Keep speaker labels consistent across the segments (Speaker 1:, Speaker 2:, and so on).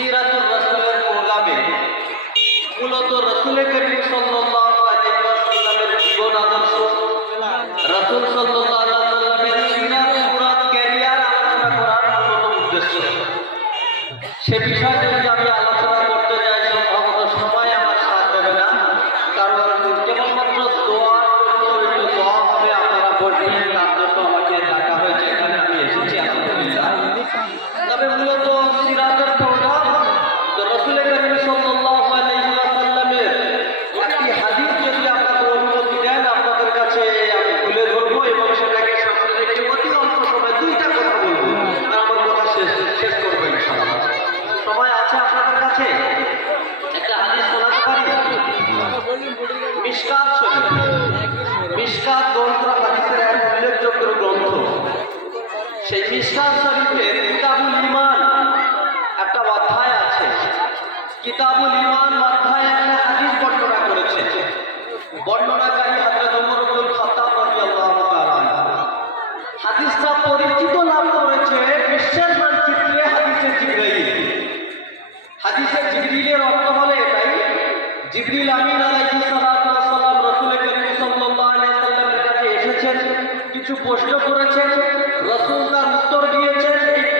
Speaker 1: সিরাত সেই মিশকাত শরীফের কিতাবুল ইমান একটা অধ্যায় আছে। কিতাবুল ইমান অধ্যায় একটা হাদিস বর্ণনা করেছে। বর্ণনাকারী হাজরত ওমর ইবনে খাত্তাব রাদিয়াল্লাহু তাআলা হাদিসটা পরিচিত লাভ করেছে বিশ্বের মানচিত্রে হাদিসের জিবরাইল। হাদিসের জিবরিলের অর্থ হলো এটাই জিবরিল আমিন আলাইহিস সালাতু ওয়াস সালাম রাসূল করিম সাল্লাল্লাহু আলাইহি সাল্লামের কাছে এসেছেন, কিছু প্রশ্ন করেছেন রসুল উত্তর দিয়েছেন।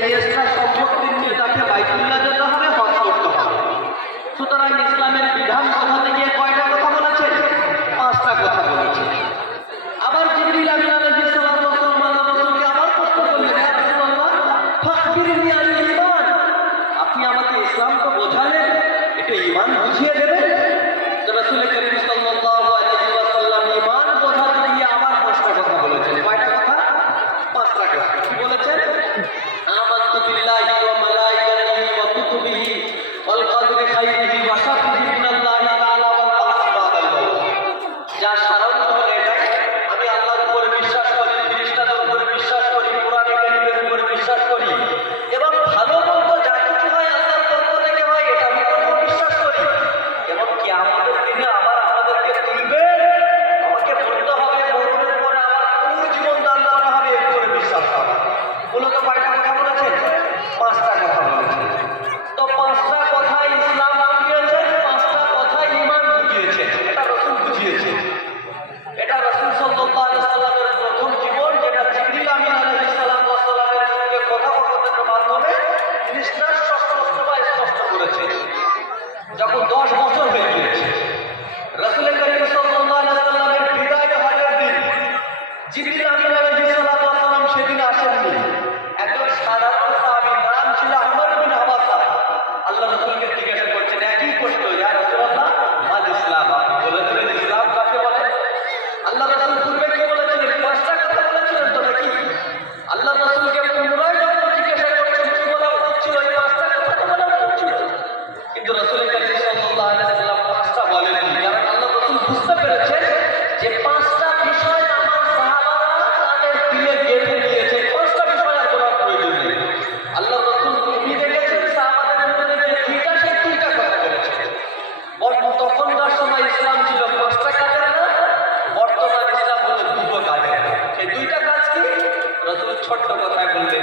Speaker 1: चाहिए ছোট্ট কথায় বললেন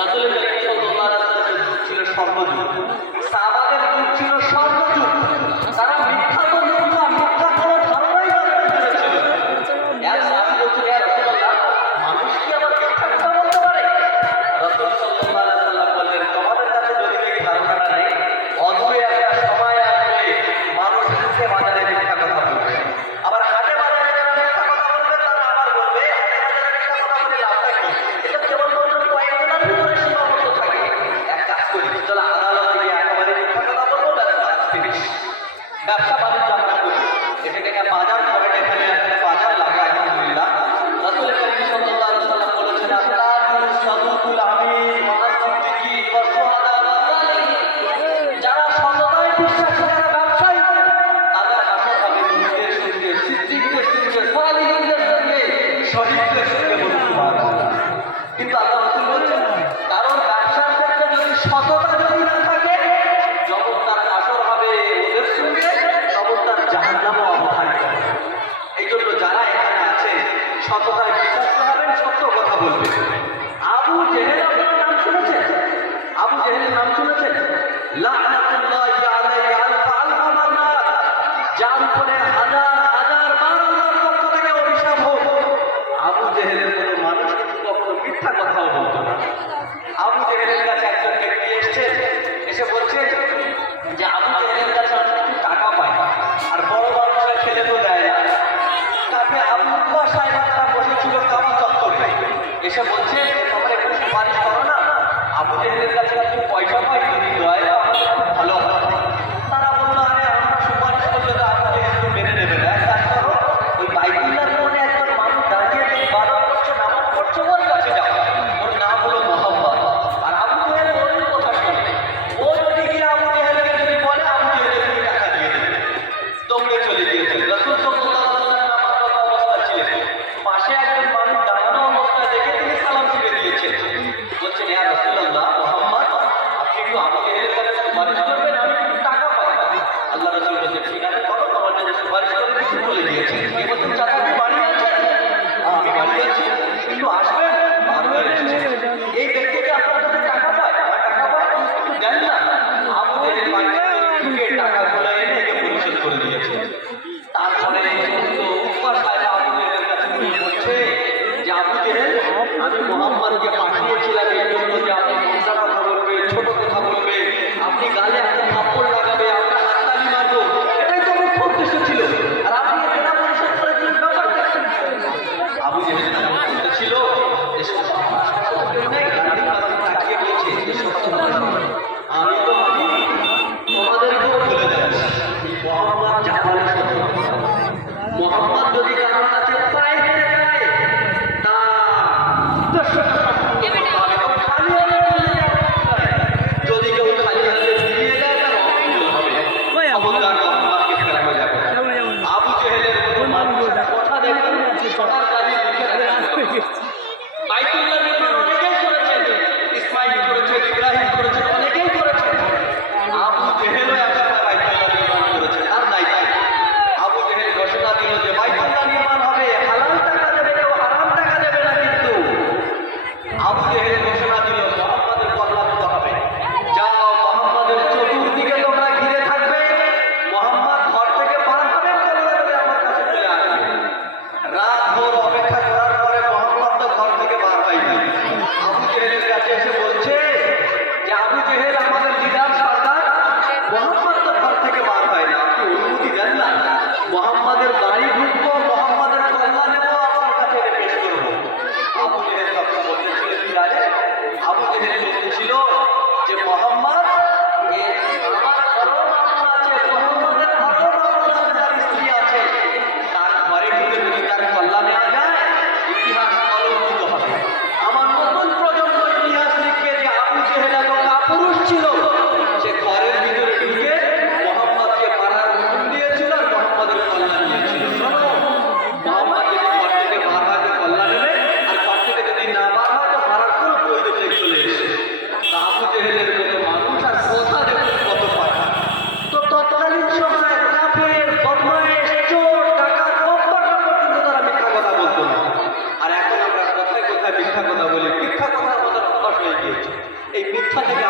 Speaker 1: রাসূল এসব 不得。